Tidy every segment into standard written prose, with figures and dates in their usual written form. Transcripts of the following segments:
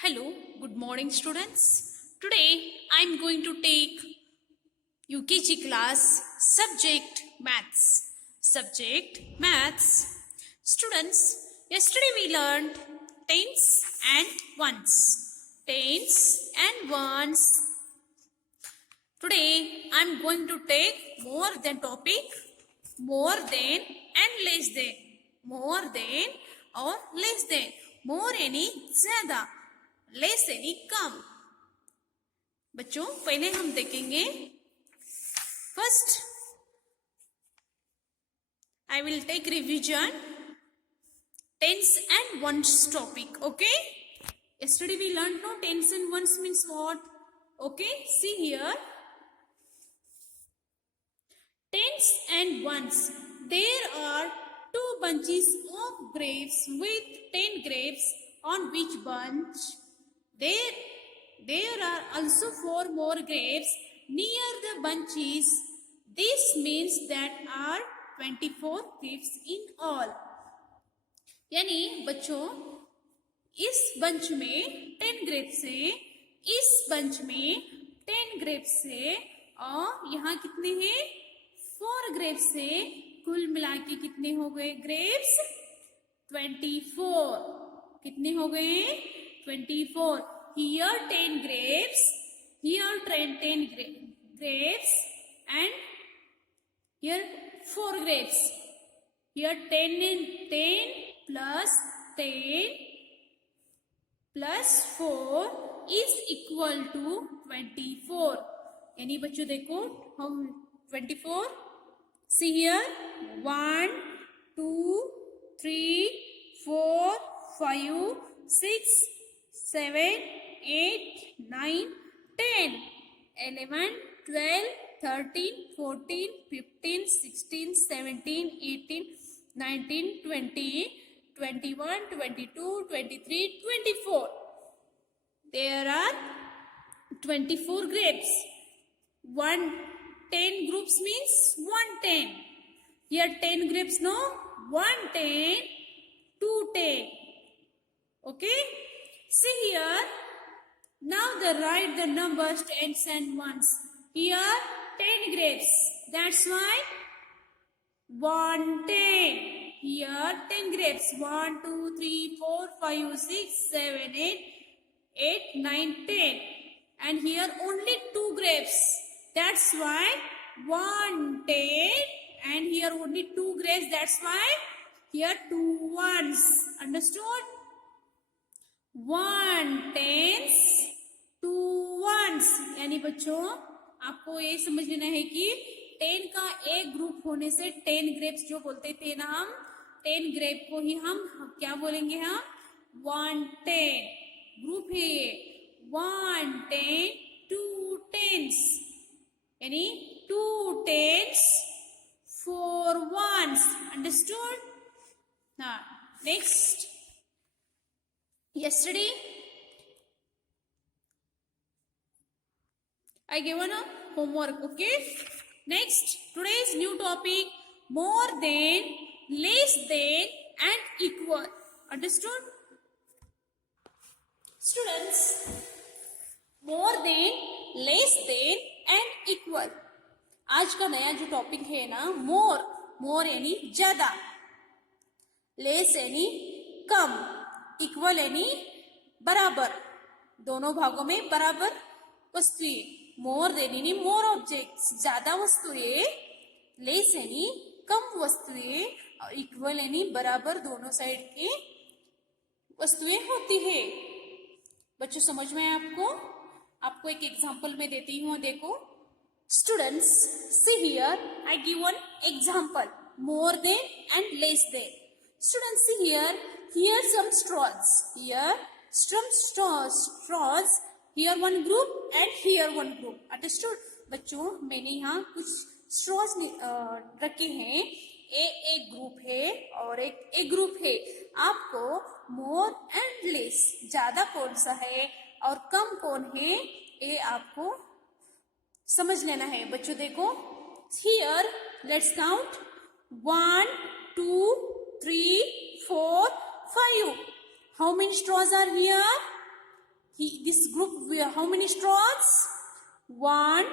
Hello, good morning students. Today I am going to take UKG class subject maths. Subject maths. Students, yesterday we learned tens and ones. Tens and ones. Today I am going to take more than topic, more than and less than. More than और less than. More यानी ज्यादा, less यानी कम. बच्चों पहले हम देखेंगे first I will take revision tense and once topic. Okay, yesterday we learned no tens and ones means what. Okay, see here, tens and ones, there are two bunches of grapes with 10 grapes on which bunch. There are also 4 more grapes near the bunches. This means that are 24 grapes in all. यानी बच्चों इस bunch में 10 grapes है, इस bunch में 10 grapes है और यहाँ कितने हैं 4 ग्रेप्स है. कुल मिला के कितने हो गए ग्रेप्स 24. कितने हो गए 24. Here 10 grapes, here 10 grapes and here 4 grapes. Here 10 plus 10 plus 4 is equal to 24. यानी बच्चों देखो हम 24. See here 1, 2, 3, 4, 5, 6, 7, 8, 9, 10, 11, 12, 13, 14, 15, 16, 17, 18, 19, 20, 21, 22, 23, 24. There are 24 grapes. 10 groups means 110. Here 10 grapes, no? 110, 210. Okay? See here. Now write the numbers tens and ones. Here 10 grapes. That's why 110. Here 10 grapes. 1, 2, 3, 4, 5, 6, 7, 8, 9, 10. And here only 2 grapes. That's why 110. And here only 2 grapes. That's why here 2 ones. Understood? 1 tens, 2 ones. यानी बच्चों आपको ये समझ लेना है कि 10 का एक ग्रुप होने से 10 ग्रेप्स जो बोलते थे ना हम 10 ग्रेप को ही हम क्या बोलेंगे हम 110 ग्रुप है ये 110 2 tens यानी 2 tens 4 ones. Understood? Now next, yesterday I given a homework. Okay, next today's new topic more than, less than and equal. Understood students? more than, less than and equal. आज का नया जो topic है ना मोर यानी ज्यादा, less यानी कम, equal यानी बराबर, दोनों भागों में बराबर वस्तुएं. मोर देन यानी मोर ऑब्जेक्ट्स, ज्यादा वस्तुएं, लेस यानी कम वस्तुएं और इक्वल यानी बराबर दोनों साइड की वस्तुएं होती है. बच्चों समझ में आए आपको एक एग्जांपल में देती हूँ. देखो students, see here I give one example more than and less than. Students, see here some straws. Here some straws. Here one group and here one group. Understood? बच्चों मैंने यहाँ कुछ straws रखे हैं. एक ग्रुप है और एक ग्रुप है. आपको more and less, ज्यादा कौन सा है और कम कौन है ये आपको समझ लेना है. बच्चों देखो here let's count 1, 2, 3, 4, 5. How many straws are here? This group, how many straws? 1,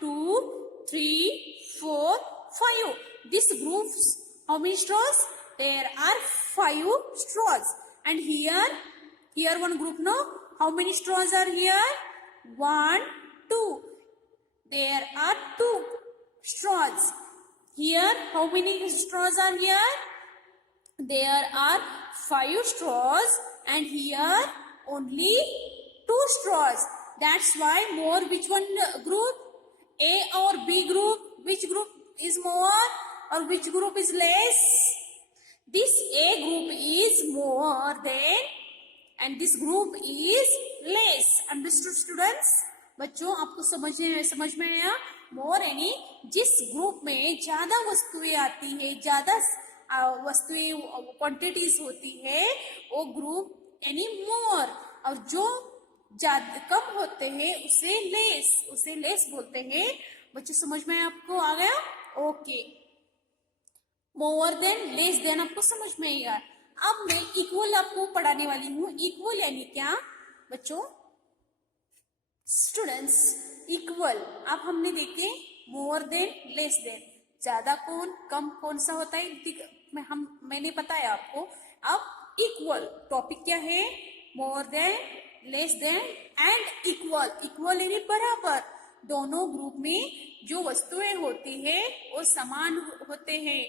2, 3, 4, 5. This groups, how many straws? There are 5 straws. And here one group, no? How many straws are here? 1, 2. There are 2 straws. Here, how many straws are here? There are 5 straws, and here only 2 straws. That's why more. Which one group? A or B group? Which group is more or which group is less? This A group is more than and this group is less. Understood students? बच्चों आपको समझ में आया? मोर यानी जिस group में ज्यादा वस्तुएं आती है, ज्यादा वस्तुएं क्वांटिटीज होती है, वो ग्रुप यानी मोर, और जो ज्यादा कम होते हैं उसे लेस बोलते हैं. बच्चों समझ में आपको आ गया? ओके. मोर देन, लेस देन आपको समझ में आएगा. अब मैं इक्वल आपको पढ़ाने वाली हूँ. इक्वल यानी क्या बच्चों? स्टूडेंट्स, इक्वल अब हमने देखे मोर देन, लेस देन. ज्यादा कम कौन सा होता है मैंने बताया आपको. अब इक्वल टॉपिक क्या है? More than, less than and equal. Equal यानी बराबर. दोनों ग्रुप में जो वस्तुएं होती है वो समान होते हैं.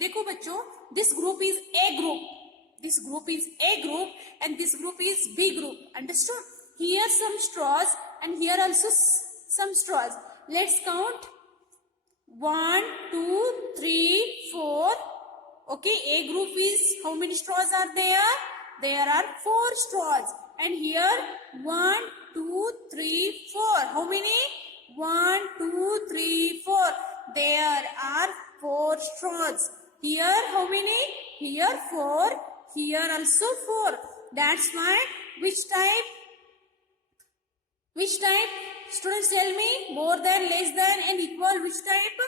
देखो बच्चों, this group is a group, this group is A group and this group is B group. Understood? Here some straws and here also some straws. Let's count. 1, 2, 3, 4. Okay, A group is, how many straws are there? There are 4 straws. And here 1, 2, 3, 4. How many? 1, 2, 3, 4. There are 4 straws. Here how many? Here 4. Here also 4. That's why which type? Students tell me. More than, less than and equal. Which type?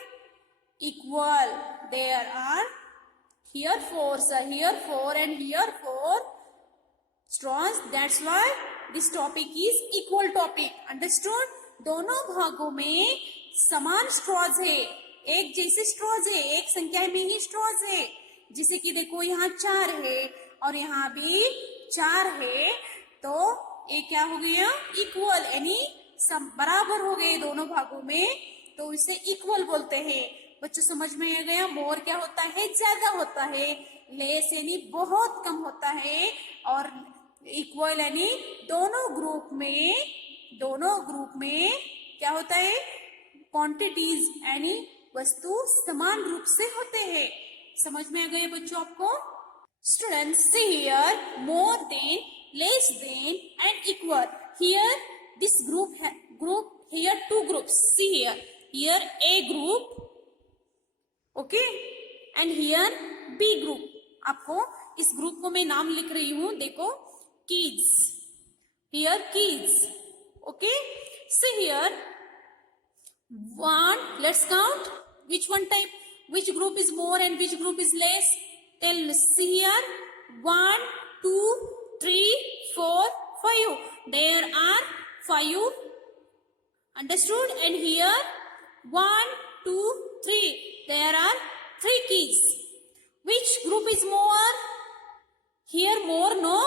Equal. There are here 4. So here 4 and here 4 straws. That's why this topic is equal topic. Understood? दोनों भागों में समान straws है, एक जैसे straws है, एक संख्या में ही स्ट्रॉज है. जिसे कि देखो यहाँ 4 है और यहाँ भी 4 है, तो ये क्या हो गया? इक्वल, यानी बराबर हो गए दोनों भागों में, तो इसे इक्वल बोलते हैं. बच्चों समझ में आ गया? मोर क्या होता है? ज्यादा होता है. लेस यानी बहुत कम होता है. और इक्वल यानी दोनों ग्रुप में क्या होता है? क्वांटिटीज यानी वस्तु समान रूप से होते हैं. समझ में आ गए बच्चों आपको? Students, see here, more than, less than and equal. Here this group here 2 groups. See here A group, okay, and here B group. आपको इस ग्रुप को मैं नाम लिख रही हूँ. देखो, kids. Here kids, okay. See here 1. Let's count. Which one type? Which group is more and which group is less? See here. 1, 2, 3, 4, 5. There are 5. Understood? And here 1, 2, 3. There are 3 kids. Which group is more? Here more, no?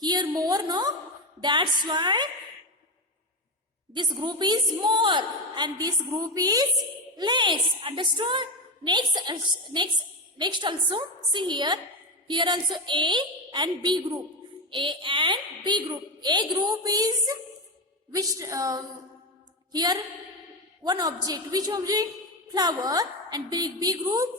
Here more, no? That's why this group is more and this group is less. Understood? Next also, see here also A and B group. A and B group. A group is which here one object. Which object? Flower. And B group,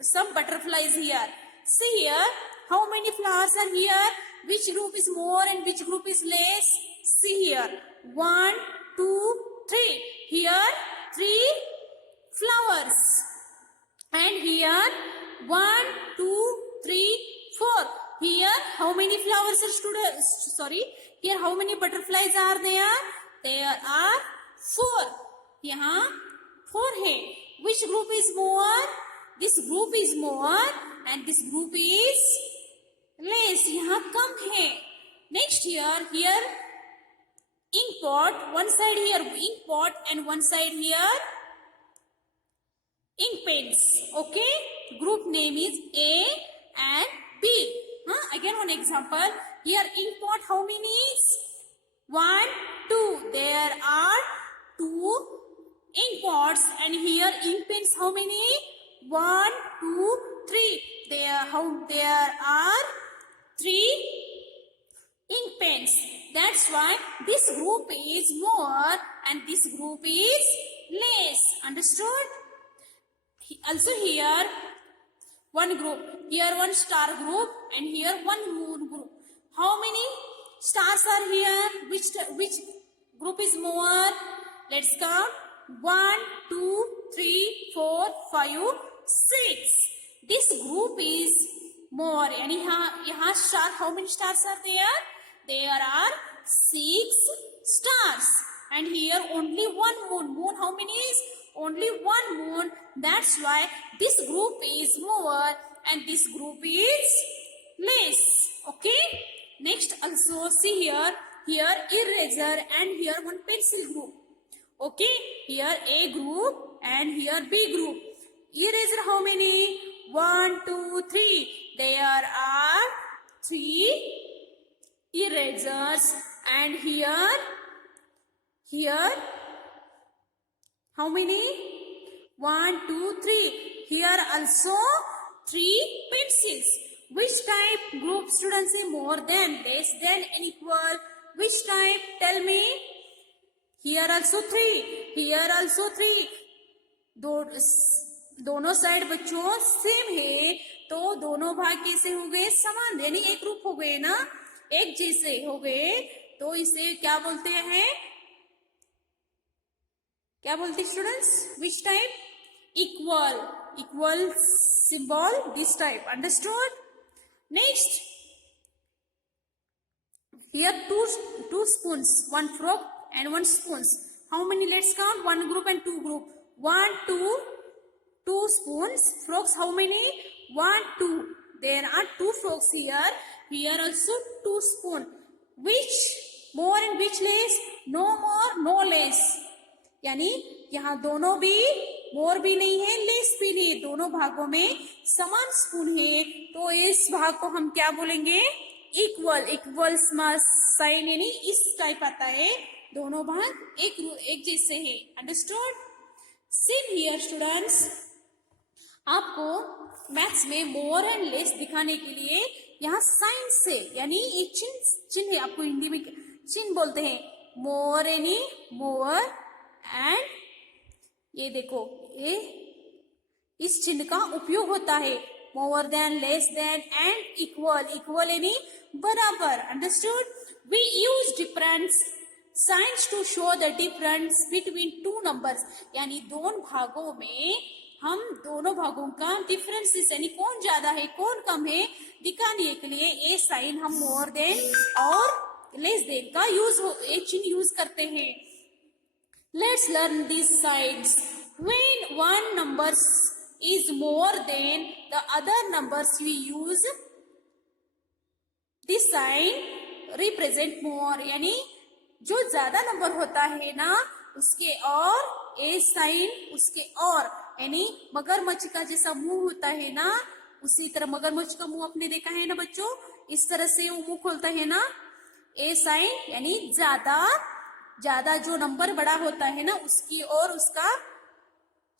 some butterflies here. See here, how many flowers are here? Which group is more and which group is less? See here, 1, 2, 3. Here 3 flowers. And here 1, 2, 3, 4. Here how many flowers are students? Sorry. Here how many butterflies are there? There are 4. यहाँ 4 है. Which group is more? This group is more and this group is less. यहाँ कम है. Next here ink pot, one side here ink pot and one side here ink pens. Okay, group name is A and B. Again one example, here ink pot how many is 1 2, there are 2 ink pots, and here ink pens how many 1 2 3, there are 3 ink pens. That's why this group is more and this group is less. Understood? Also here one group, here one star group and here one moon group. How many stars are here? Which group is more? Let's count. 1 2 3 4 5 6. This group is more. यानी यहाँ star, how many stars are there? There are 6 stars. And here only one moon. Moon how many is? Only one moon. That's why this group is more and this group is less. Okay. Next also see here eraser and here one pencil group. Okay. Here A group and here B group. Eraser how many? 1 2 3. There are 3 erasers, and here how many? 1 2 3. Here also 3 pencils. Which type group students say more than, less than and equal? Which type? Tell me. Here also 3, here also 3. दोनों side बच्चों same है, तो दोनों भाग कैसे हो गए? समान, यानी एक रूप हो गए ना, एक जैसे हो गए, तो इसे क्या बोलते हैं? क्या बोलते students? Which type? Equal. Equal symbol, this type. Understood? Next, here two spoons, one fork and one spoons. How many? Let's count. One group and two group. 1 2. 2 spoons. Forks how many? 1 2. There are 2 forks here. Here also 2 spoon. Which more and which less? No more, no less. यानी यहाँ दोनों भी मोर भी नहीं है, less भी नहीं है, दोनों भागों में समान स्पून है, तो इस भाग को हम क्या बोलेंगे? इक्वल. इक्वल साइन यानी इस टाइप आता है, दोनों भाग एक जैसे है. अंडरस्टूड? सेम हियर स्टूडेंट्स, आपको मैथ्स में मोर एंड लेस दिखाने के लिए यहाँ साइन से, यानी एक चिन्ह है, आपको हिंदी में चिन्ह बोलते हैं. मोर यानी मोर, एंड ये देखो, ये इस चिन्ह का उपयोग होता है. More than, less than and equal. Equal यानी बराबर. Understood? We use different signs to show the difference between two numbers. यानी दोनों भागों में हम दोनों भागों का डिफरेंसेस, यानी कौन ज्यादा है कौन कम है, दिखाने के लिए ये साइन हम मोर देन और लेस देन का एक चिन्ह यूज करते हैं. Let's learn these signs. When one number is more than the other numbers, we use this sign represent more. यानी जो ज्यादा नंबर होता है ना, उसके और ए साइन उसके और, यानी मगरमच्छ का जैसा मुंह होता है ना, उसी तरह मगरमच्छ का मुंह आपने देखा है ना बच्चों, इस तरह से वो मुंह खोलता है ना, ए साइन यानी ज्यादा जो नंबर बड़ा होता है ना, उसकी और उसका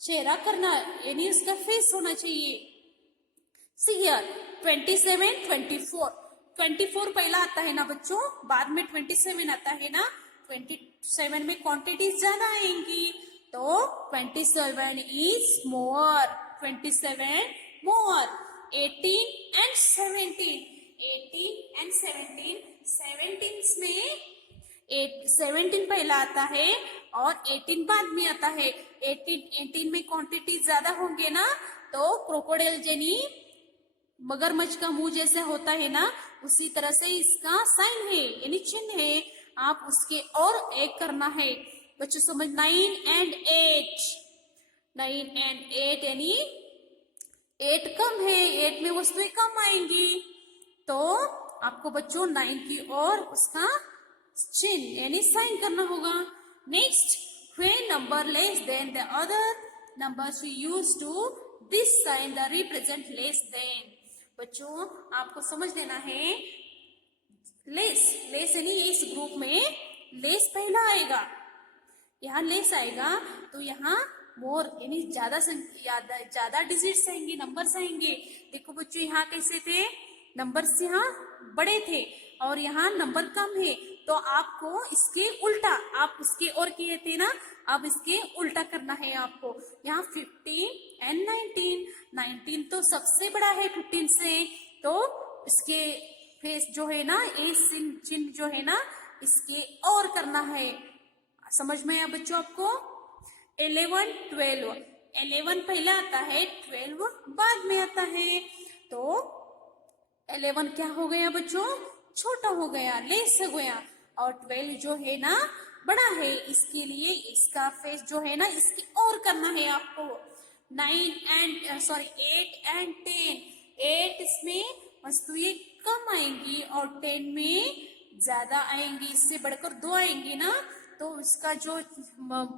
चेहरा करना, यानी उसका फेस होना चाहिए. See here 27 24. 24 पहला आता है ना बच्चों, बाद में 27 आता है ना. 27 में क्वांटिटी ज्यादा आएंगी, तो 27 is more. 27 more. 18 and 17. 18 and 17. 17 में 17 पहला आता है और 18 बाद में आता है. 18 में क्वांटिटी ज्यादा होंगे ना, तो क्रोकोडाइल यानी मगरमच्छ का मुंह जैसे होता है ना, उसी तरह से इसका साइन है, यानी चिन्ह है. आप उसके और एक करना है बच्चों, समझ. 9 and 8. 9 and 8 यानी 8 कम है, 8 में वस्तुएं कम आएंगी, तो आपको बच्चों 9 की और उसका चिन्ह यानी साइन करना होगा। Next, when number less than the other numbers we use to this sign the represent less than। बच्चों आपको समझ लेना है, लेस लेस यानी इस ग्रुप में लेस पहला आएगा, यहाँ लेस आएगा तो यहाँ मोर यानी ज्यादा डिजिट्स आएंगे, नंबर्स आएंगे। देखो बच्चों यहाँ कैसे थे, नंबर्स यहाँ बड़े थे और यहाँ नंबर कम है, तो आपको इसके उल्टा, आप इसके और किए थे ना, अब इसके उल्टा करना है आपको। यहाँ 15 एंड 19 तो सबसे बड़ा है 15 से, तो इसके फेस जो है ना, ए चिन्ह जो है ना, इसके और करना है। समझ में आया बच्चों आपको? 11 12, 11 पहले आता है, 12 बाद में आता है, तो 11 क्या हो गया बच्चों, छोटा हो गया, लेस हो गया, और 12 जो है ना बड़ा है, इसके लिए इसका फेस जो है ना इसकी और करना है आपको। 8 एंड 10, 8 इसमें वस्तुएं कम आएंगी और 10 में ज्यादा आएंगी, इससे बढ़कर 2 आएंगी ना, तो इसका जो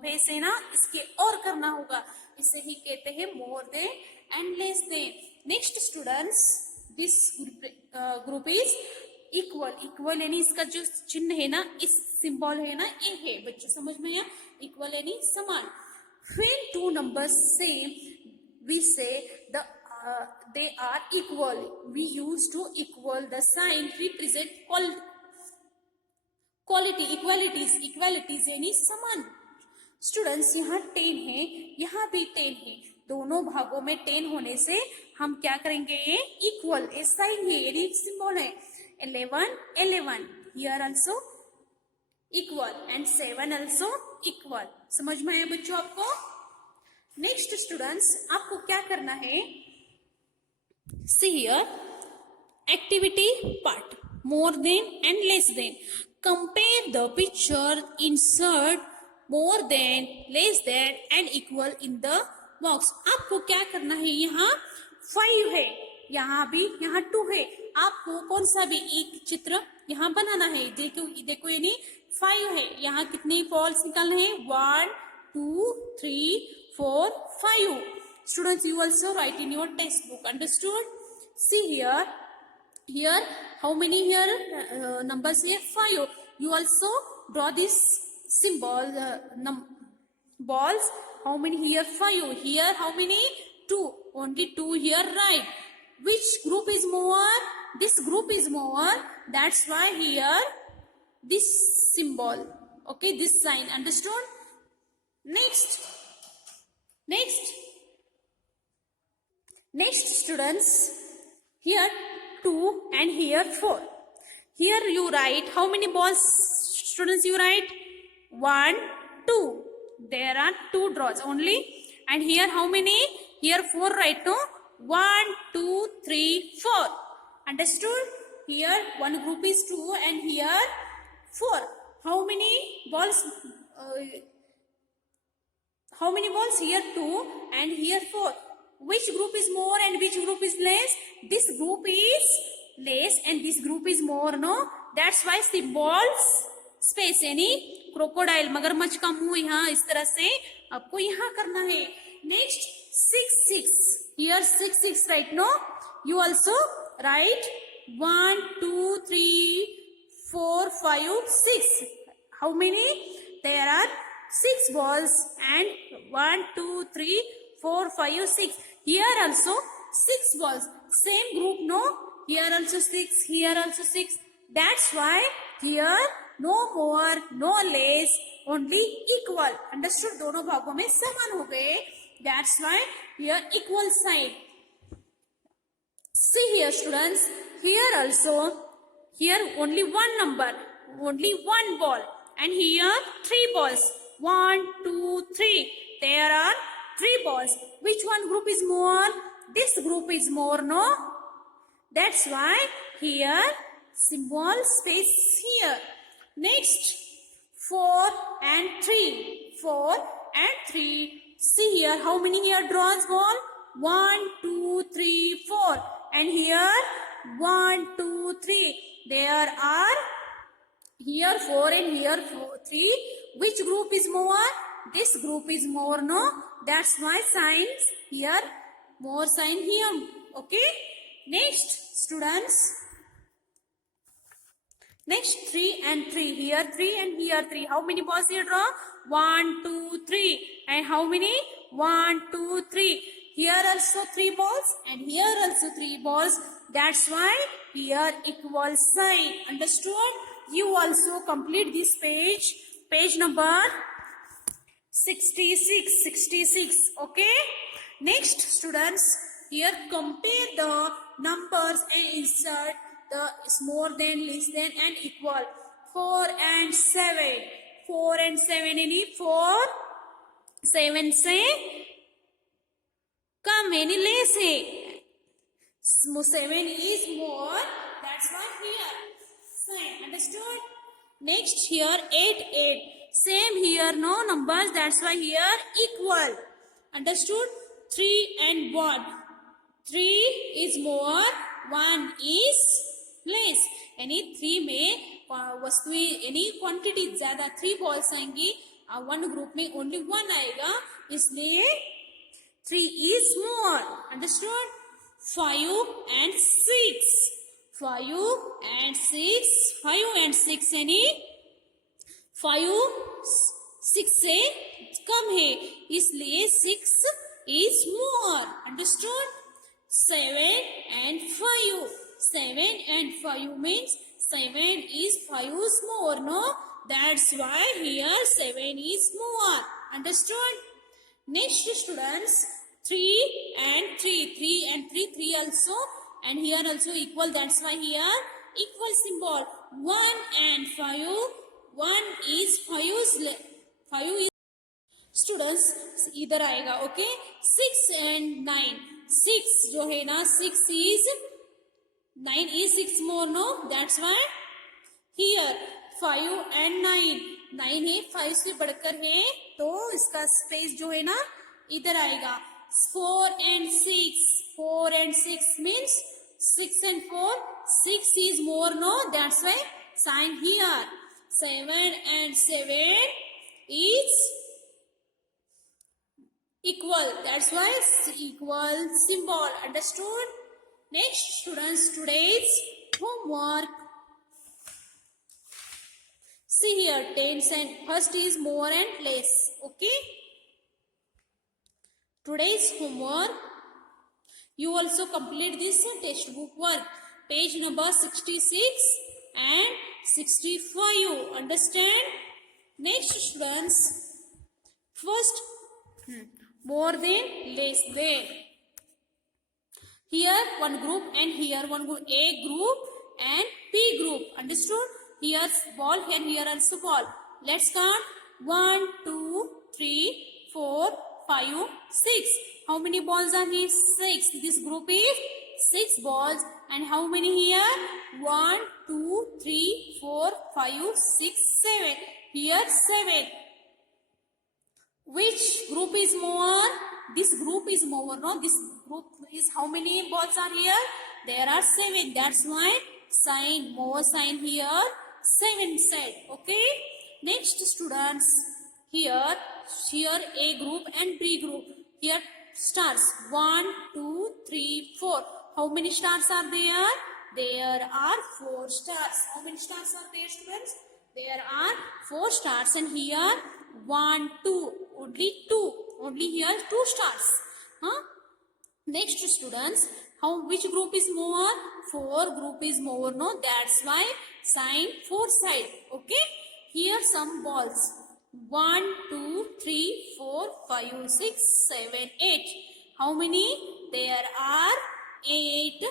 फेस है ना इसके और करना होगा, इसे ही कहते हैं more than and less than. Next students, this group is equal. Equal यानी इसका जो चिन्ह है ना, इस सिंबल है ना, ये है बच्चों, समझ में आया? इक्वल यानी समान। When two numbers same, we say they are equal. We use to equal the sign represent quality, equalities यानी समान। स्टूडेंट्स यहाँ 10 है, यहाँ भी 10 है, दोनों भागों में 10 होने से हम क्या करेंगे, ये इक्वल, ये साइन है यानी सिंबल है। 11 here also equal and 7 also equal। समझ में आया बच्चों आपको? नेक्स्ट स्टूडेंट्स, आपको क्या करना है, see here activity part, more than and less than। compare the picture, insert more than, less than and equal in the box। आपको क्या करना है, यहाँ 5 है, यहाँ भी यहाँ 2 है, आपको कौन सा भी एक चित्र यहाँ बनाना है। देखो यानी 5 है, यहाँ कितने बॉल्स निकालने हैं, 1 2 3 4 5। Students, you also write in your textbook, understood? See here how many here numbers here, 5। you also draw this symbol, balls, how many here, 5, here how many, 2, only 2 here, right? Which group is more, this group is more, that's why here this symbol, okay, this sign, understood? Next students, here 2 and here 4, here you write how many balls, students, you write 1 2, there are 2 draws only, and here how many, here 4, right? No, 1 2 3 4, understood? Here one group is 2 and here 4, how many balls, here 2 and here 4, which group is more and which group is less, this group is less and this group is more, no, that's why symbols space यानी crocodile, मगरमच्छ का मुंह यहाँ इस तरह से आपको यहाँ करना है। Next 6 here 6 right? No, you also write 1 2 3 4 5 6, how many, there are 6 balls and 1 2 3 4 5 6, here also 6 balls, same group, no, here also 6, here also 6, that's why here no more no less, only equal, understood? दोनों भागों में समान हो गए, that's why here equal sign। see here students, here also, here only one number, only one ball, and here 3 balls, 1 2 3, there are 3 balls, which one group is more, this group is more, no, that's why here symbol space here। next 4 and 3, see here how many here draws ball, 1 2 3 4, and here 1 2 3, there are here 4 and here 3. Which group is more? This group is more, no? That's why signs here, more sign here. Okay. Next, students. Next 3 and 3. Here 3 and here 3. How many balls you draw? 1, 2, 3. And how many? 1, 2, 3. Here also 3 balls and here also 3 balls. That's why here equal sign. Understood? You also complete this page. Page number 66. Okay. Next, students, here compare the numbers and insert the is more than, less than and equal. 4 and 7. 4 and 7 any 4. 7 से कम यानी less है. 7 is more. That's why here sign. Understood? Next here 8. Same here, no numbers. That's why here equal. Understood? 3 and 1. 3 is more. 1 is less. यानी 3 में वस्तु यानी quantity ज्यादा 3 balls आएंगी. 1 group में ओनली 1 आएगा. इसलिए 3 is more. Understood? 5 and 6. 5 and 6. 5 and 6 यानी 5 6 से कम है. इसलिए 6 is more. Understood? 7 and 5. 7 and 5 means 7 is 5 is more, no? That's why here 7 is more. Understood? Next, students, 3 and 3. 3 and 3. 3 also and here also equal. That's why here equal symbol. 1 and 5. 1 is 5 is 5 is. Students, इधर आएगा. Okay. 6 and 9. 6 जो है ना 6 is 9 is 6 more, no? That's why here 5 and 9. 9 है 5 से बढ़कर है तो इसका स्पेस जो है ना इधर आएगा. 4 and 6. 4 and 6 means 6 and 4. 6 is more, no? That's why sign here. 7 and 7 is equal. That's why equal symbol. Understood? Next, students, today's homework. See here, tens and first is more and less. Okay? Today's homework. You also complete this textbook work. Page number 66 and 65. Understand? Next, students. First, more than, less than. Here one group and here one group. A group and B group. Understood? Here's ball, here also ball. Let's count. 1, 2, 3, 4, 5, 6. How many balls are here? 6. This group is 6 balls. And how many here? 1, 2, 3, 4, 5, 6, 7. Here 7. Which group is more? This group is more, no? This group is how many balls are here? There are 7. That's why sign, more sign here. 7 said. Okay? Next, students. Here A group and B group. Here stars. 1, 2, 3, 4. How many stars are there? There are 4 stars. How many stars are there, students? There are 4 stars. And here 1, 2. Only 2. Only here 2 stars. Huh? Next, students, which group is more? 4 group is more, no? That's why sign 4 side. Okay? Here some balls. 1, 2, 3, 4, 5, 6, 7, 8. How many? There are 8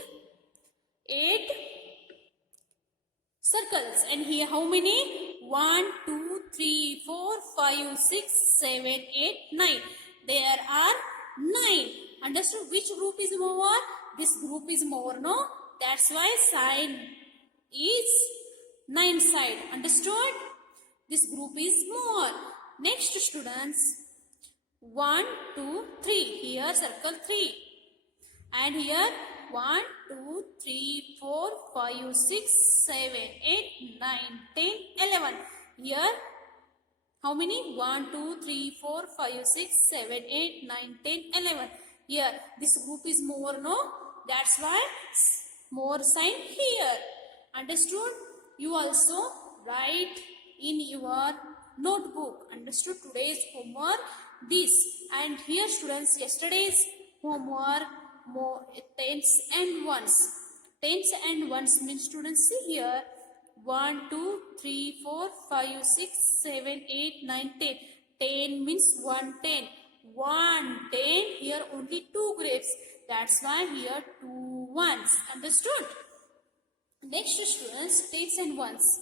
circles. And here how many? 1, 2, 3, 4, 5, 6, 7, 8, 9. There are 9. Understood? Which group is more? This group is more, no? That's why sign is 9 side. Understood? This group is more. Next, students. 1, 2, 3. Here circle 3. And here 1, 2, 3, 4, 5, 6, 7, 8, 9, 10, 11. Here, how many? 1, 2, 3, 4, 5, 6, 7, 8, 9, 10, 11. Here, this group is more, no? That's why more sign here. Understood? You also write in your notebook. Understood? Today's homework this. And here students, yesterday's homework more tens and ones. Tens and ones means students, see here 1, 2, 3, 4, 5, 6, 7, 8, 9, 10. 10 means 110. 110, here only 2 grapes. That's why here 2 ones. Understood? Next students, tens and ones.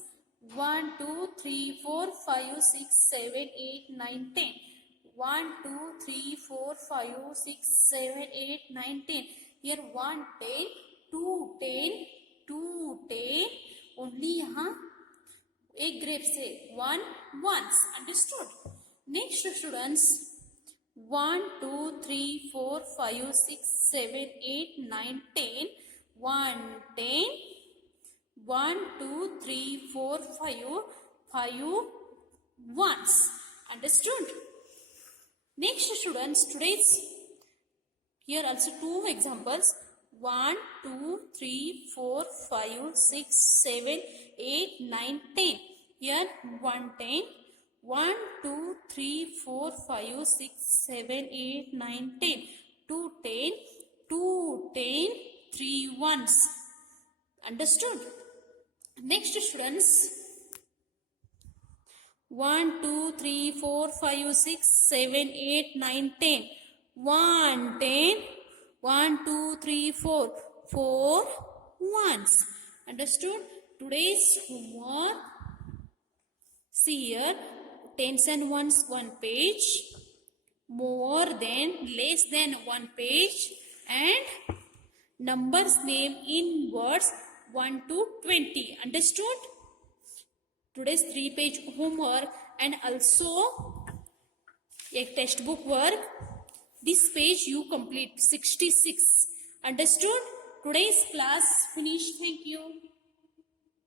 1, 2, 3, 4, 5, 6, 7, 8, 9, 10. 1, 2, 3, 4, 5, 6, 7, 8, 9, 10. Here 1, 10, 2, 10, 2, 10. Only यहाँ एक grep से 1 once. Understood? Next students, 1, 2, 3, 4, 5, 6, 7, 8, 9, 10. 1, 10. 1, 2, 3, 4, 5 once. Understood? Next students, today's here also 2 examples. 1, 2, 3, 4, 5, 6, 7, 8, 9, 10. Here 110. 1, 2, 3, 4, 5, 6, 7, 8, 9, 10. 210. 210. 3 ones. Understood? Next students, 1, 2, 3, 4, 5, 6, 7, 8, 9, 10. 1, 10. 1, 2, 3, 4. 4 ones. Understood? Today's homework. See here, tens and ones 1 page, more than, less than 1 page, and numbers name in words 1 to 20. Understood? Today's 3-page homework and also a textbook work. This page you complete 66. Understood? Today's class finished. Thank you.